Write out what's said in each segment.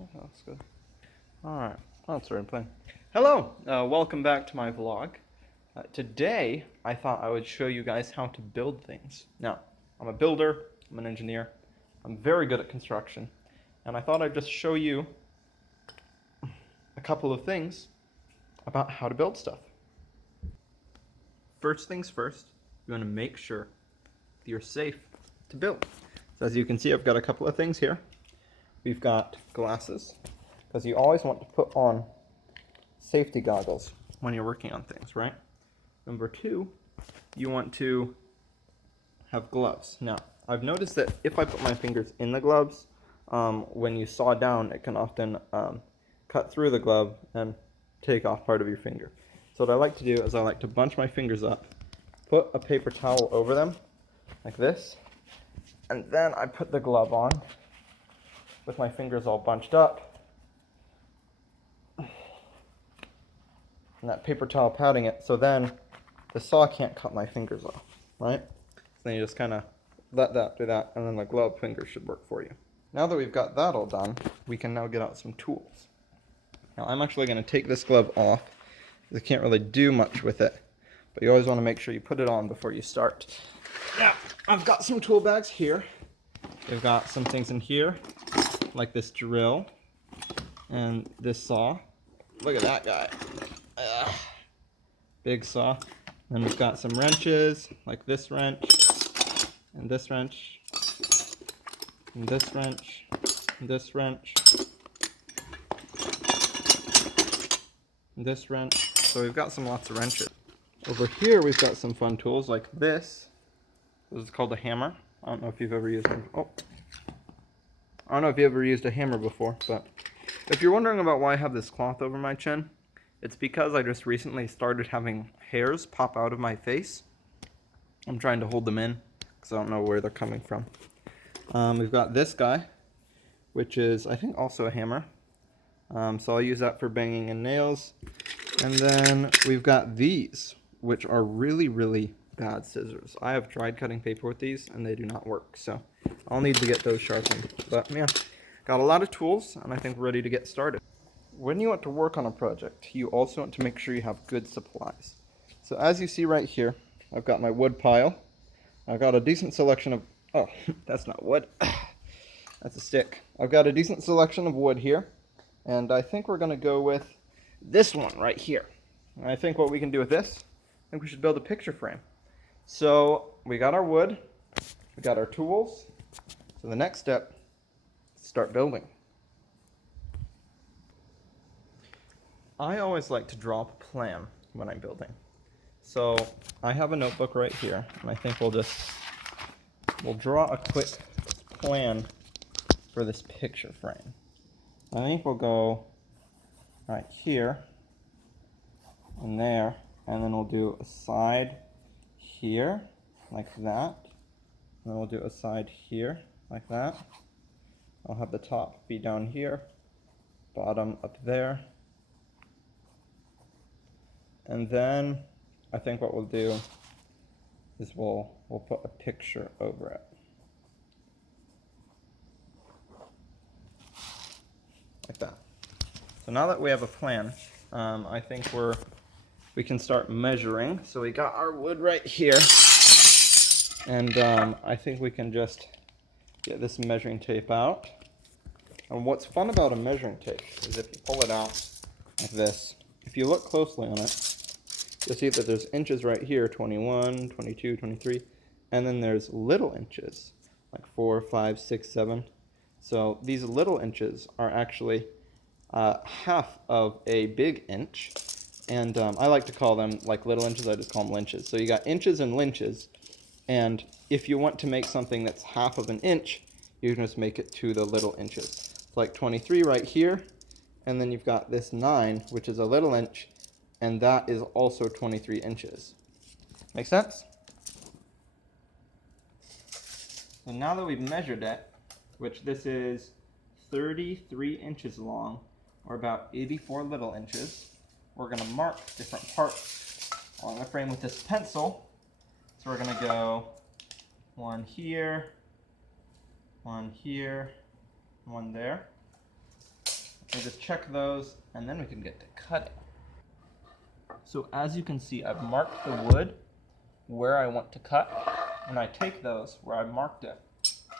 Oh, that's good. Alright, that's very plain. Hello! Welcome back to my vlog. Today, I thought I would show you guys how to build things. Now, I'm a builder, I'm an engineer, I'm very good at construction, and I thought I'd just show you a couple of things about how to build stuff. First things first, you want to make sure that you're safe to build. So as you can see, I've got a couple of things here. We've got glasses, because you always want to put on safety goggles when you're working on things, right? Number two, you want to have gloves. Now, I've noticed that if I put my fingers in the gloves, when you saw down, it can often cut through the glove and take off part of your finger. So what I like to do is I like to bunch my fingers up, put a paper towel over them, like this, and then I put the glove on with my fingers all bunched up, and that paper towel padding it, so then the saw can't cut my fingers off, right? So then you just kind of let that do that, and then the glove finger should work for you. Now that we've got that all done, we can now get out some tools. Now I'm actually going to take this glove off, because I can't really do much with it, but you always want to make sure you put it on before you start. Now, I've got some tool bags here. We've got some things in here, like this drill and this saw. Look at that guy. Big saw. Then we've got some wrenches, like this wrench, and this wrench, and this wrench, and this wrench, and this wrench. So we've got lots of wrenches. Over here we've got some fun tools like this. This is called a hammer. I don't know if you've ever used one. I don't know if you ever used a hammer before, but if you're wondering about why I have this cloth over my chin, it's because I just recently started having hairs pop out of my face. I'm trying to hold them in because I don't know where they're coming from. We've got this guy, which is, I think, also a hammer. So I'll use that for banging in nails. And then we've got these, which are really, really bad scissors. I have tried cutting paper with these and they do not work, so I'll need to get those sharpened. But yeah, got a lot of tools and I think we're ready to get started. When you want to work on a project, you also want to make sure you have good supplies. So as you see right here, I've got my wood pile. I've got a decent selection of, oh, that's not wood, that's a stick. I've got a decent selection of wood here, and I think we're gonna go with this one right here. And I think what we can do with this, I think we should build a picture frame. So we got our wood, we got our tools, so the next step is start building. I always like to draw up a plan when I'm building. So I have a notebook right here, and I think we'll draw a quick plan for this picture frame. I think we'll go right here and there, and then we'll do a side here, like that. And then we'll do a side here, like that. I'll have the top be down here, bottom up there. And then I think what we'll do is we'll put a picture over it. Like that. So now that we have a plan, I think we can start measuring. So we got our wood right here, and I think we can just get this measuring tape out. And what's fun about a measuring tape is if you pull it out like this, if you look closely on it, you'll see that there's inches right here, 21, 22, 23, and then there's little inches, like 4, 5, 6, 7. So these little inches are actually half of a big inch, and I like to call them like little inches. I just call them lynches. So you got inches and lynches, and if you want to make something that's half of an inch, you can just make it to the little inches. It's like 23 right here, and then you've got this 9, which is a little inch, and that is also 23 inches. Make sense? So now that we've measured it, which this is 33 inches long, or about 84 little inches, we're going to mark different parts along the frame with this pencil. So we're going to go one here, one there. we just check those, and then we can get to cutting. So as you can see, I've marked the wood where I want to cut, and I take those where I marked it.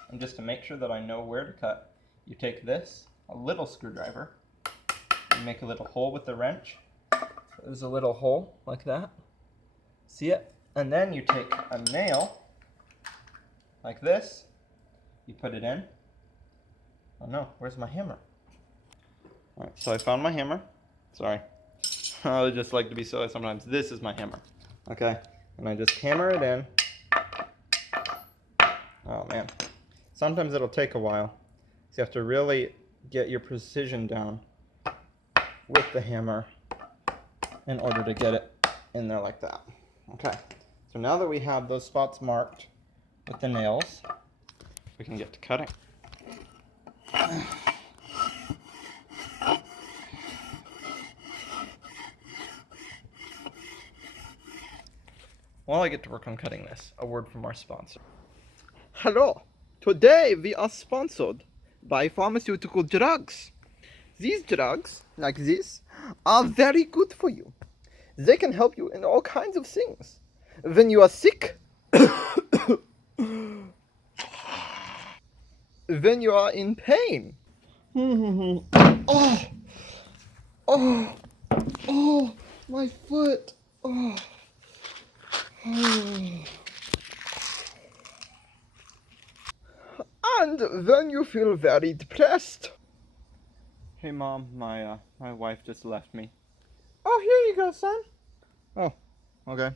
And just to make sure that I know where to cut, you take this, a little screwdriver, and make a little hole with the wrench. There's a little hole like that. See it? And then you take a nail like this, you put it in. Oh no, where's my hammer? Alright, so I found my hammer. Sorry. I would just like to be silly sometimes. This is my hammer. Okay? And I just hammer it in. Oh man. Sometimes it'll take a while. So you have to really get your precision down with the hammer in order to get it in there like that. Okay. So now that we have those spots marked with the nails, we can get to cutting. While I get to work on cutting this, a word from our sponsor. Hello! Today we are sponsored by pharmaceutical drugs. These drugs, like this, are very good for you. They can help you in all kinds of things. When you are sick, when you are in pain. Oh, my foot. And when you feel very depressed. Hey Mom, my wife just left me. Oh, here you go, son. Oh, okay.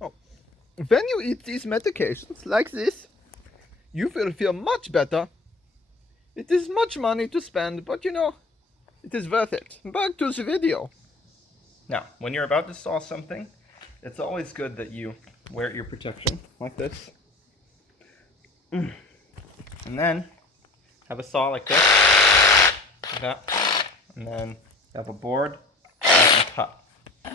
Oh, when you eat these medications like this, you will feel much better. It is much money to spend, but you know, it is worth it. Back to the video. Now, when you're about to saw something, it's always good that you wear your protection like this. And then have a saw like this, like that, and then have a board and cut. When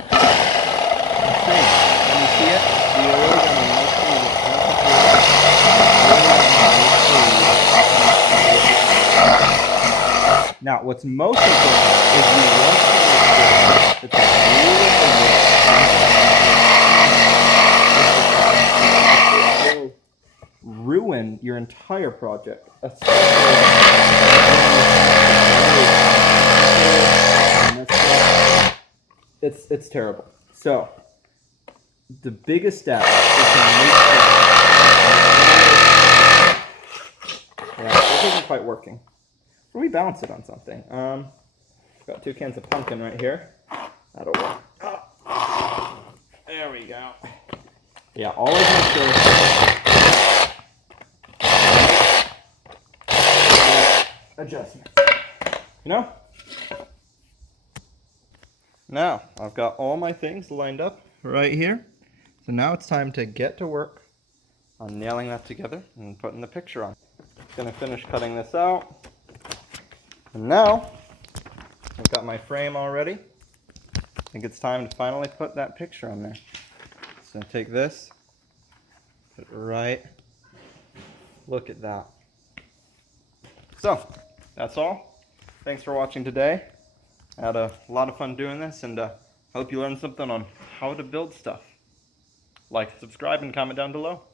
you see it, you're really going to make sure you get Now, what's most important is you want to make sure that the ruin your entire project. It's terrible. So the biggest step is to make sure. Yeah, this isn't quite working. We balance it on something. Got 2 cans of pumpkin right here. That'll work. Oh, there we go. Yeah, always make sure. Adjustment. You know? Now, I've got all my things lined up right here. So now it's time to get to work on nailing that together and putting the picture on. Gonna finish cutting this out. And now, I've got my frame all ready. I think it's time to finally put that picture on there. So take this, put it right, look at that. So, that's all. Thanks for watching today. I had a lot of fun doing this, and hope you learned something on how to build stuff. Like, subscribe, and comment down below.